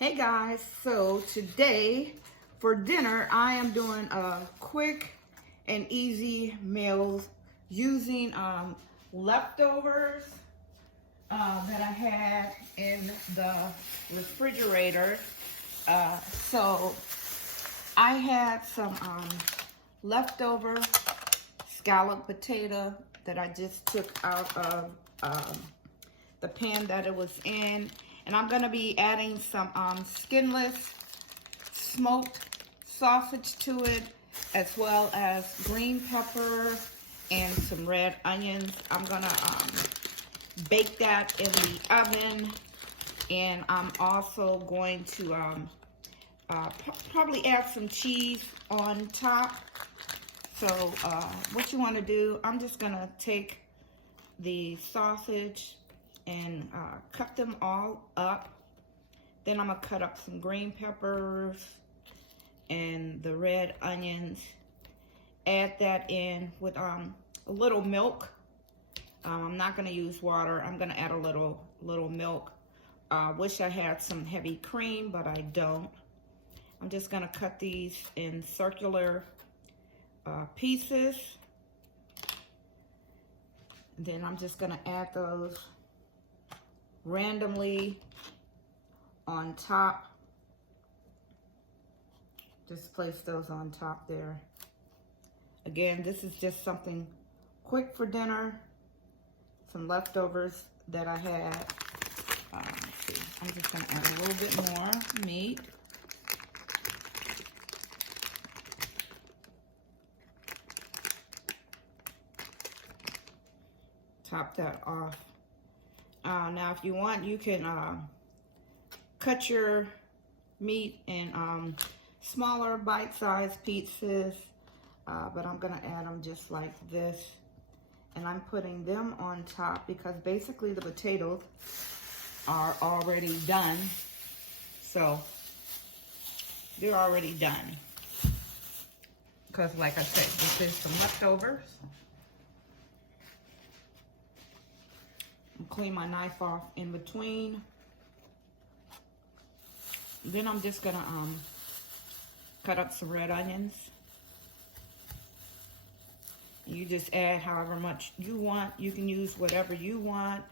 Hey guys, so today for dinner I am doing a quick and easy meals using leftovers that I had in the refrigerator. So I had some leftover scalloped potato that I just took out of the pan that it was in. And I'm gonna be adding some skinless smoked sausage to it, as well as green pepper and some red onions. I'm gonna bake that in the oven, and I'm also going to probably add some cheese on top. So what you wanna do, I'm just gonna take the sausage and cut them all up. Then I'm gonna cut up some green peppers and the red onions. Add that in with a little milk. I'm not gonna use water. I'm gonna add a little milk. Wish I had some heavy cream, but I don't. I'm just gonna cut these in circular pieces. And then I'm just gonna add those randomly on top. Just place those on top there. Again, this is just something quick for dinner. Some leftovers that I had. Let's see. I'm just gonna add a little bit more meat. Top that off. Now, if you want, you can cut your meat in smaller bite-sized pieces, but I'm gonna add them just like this. And I'm putting them on top because basically the potatoes are already done. So they're already done. Because like I said, this is some leftovers. Clean my knife off in between. Then I'm just gonna cut up some red onions. You just add however much you want. You can use whatever you want.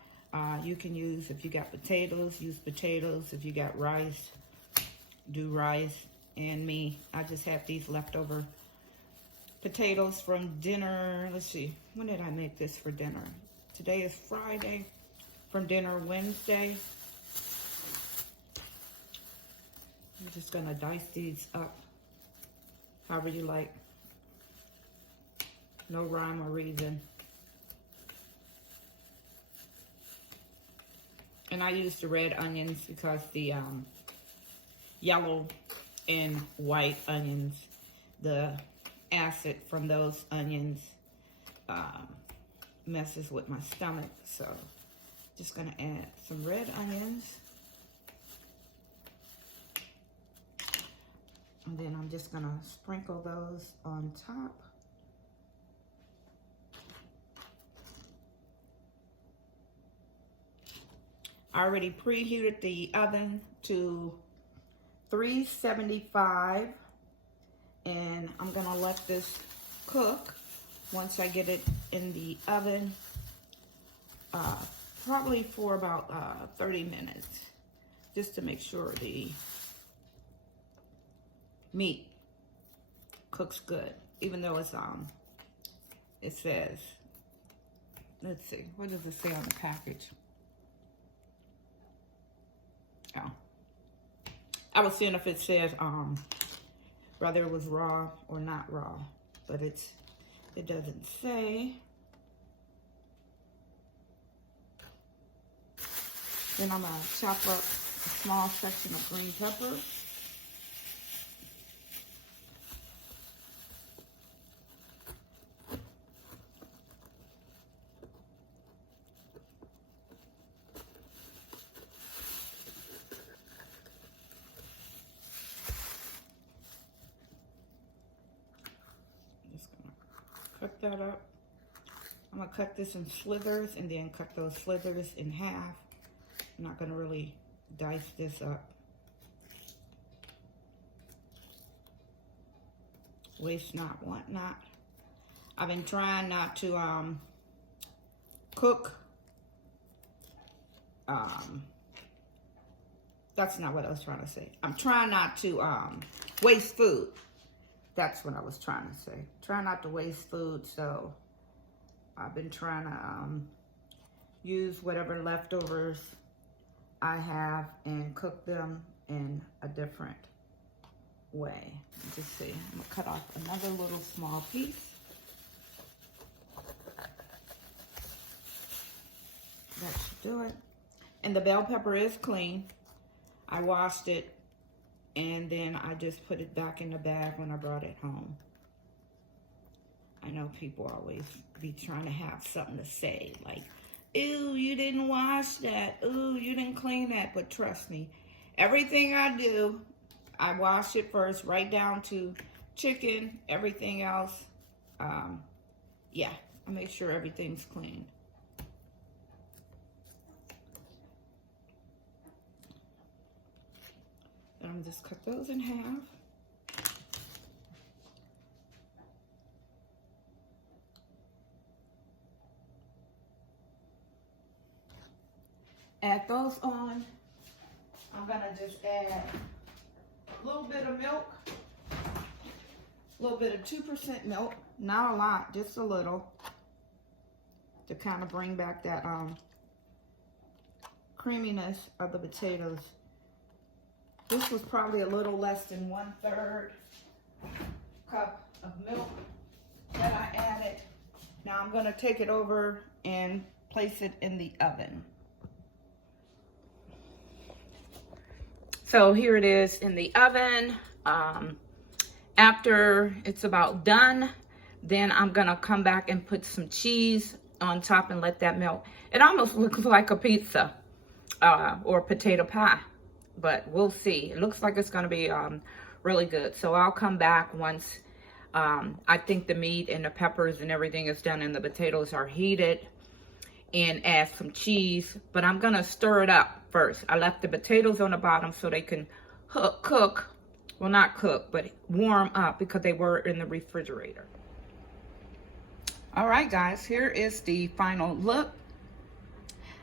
You can use, if you got potatoes, use potatoes. If you got rice, do rice. And me, I just have these leftover potatoes from dinner. Let's see, when did I make this for dinner? Today is Friday. From dinner Wednesday. I'm just gonna dice these up however you like. No rhyme or reason. And I use the red onions because the yellow and white onions, the acid from those onions messes with my stomach. So just gonna add some red onions. And then I'm just gonna sprinkle those on top. I already preheated the oven to 375, and I'm gonna let this cook once I get it in the oven. Probably for about 30 minutes, just to make sure the meat cooks good. Even though it's it says, let's see, what does it say on the package? Oh, I was seeing if it says whether it was raw or not raw, but it doesn't say. Then I'm gonna chop up a small section of green pepper. Just gonna cut that up. I'm gonna cut this in slithers and then cut those slithers in half. I'm not gonna really dice this up. waste not, want not. I've been trying not to cook. That's not what I was trying to say. I'm trying not to waste food. That's what I was trying to say. Try not to waste food, so I've been trying to use whatever leftovers I have and cook them in a different way. Just see, I'm gonna cut off another little small piece. That should do it. And the bell pepper is clean. I washed it and then I just put it back in the bag when I brought it home. I know people always be trying to have something to say, like, ooh, you didn't wash that. Ooh, you didn't clean that. But trust me, everything I do, I wash it first, right down to chicken, everything else. Yeah, I make sure everything's clean. And I'm just cut those in half. Add those on. I'm gonna just add a little bit of milk, a little bit of 2% milk, not a lot, just a little, to kind of bring back that creaminess of the potatoes. This was probably a little less than 1/3 cup of milk that I added. Now I'm gonna take it over and place it in the oven. So here it is in the oven. After it's about done, then I'm gonna come back and put some cheese on top and let that melt. It almost looks like a pizza or potato pie, but we'll see. It looks like it's gonna be really good. So I'll come back once I think the meat and the peppers and everything is done and the potatoes are heated, and add some cheese. But I'm gonna stir it up first. I left the potatoes on the bottom so they can cook. Well, not cook, but warm up because they were in the refrigerator. All right, guys, here is the final look.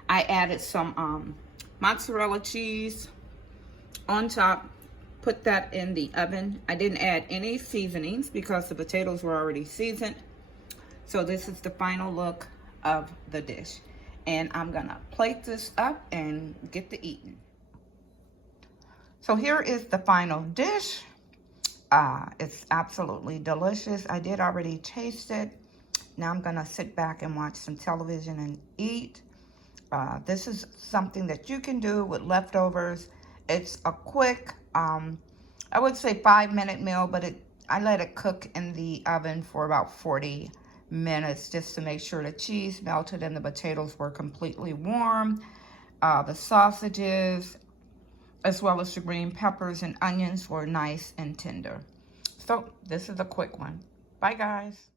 I added some mozzarella cheese on top, put that in the oven. I didn't add any seasonings because the potatoes were already seasoned. So this is the final look of the dish. And I'm gonna plate this up and get to eating. So here is the final dish. It's absolutely delicious. I did already taste it. Now I'm gonna sit back and watch some television and eat. This is something that you can do with leftovers. It's a quick, I would say 5-minute meal, but I let it cook in the oven for about 40 minutes just to make sure the cheese melted and the potatoes were completely warm. The sausages, as well as the green peppers and onions, were nice and tender. So this is a quick one. Bye, guys.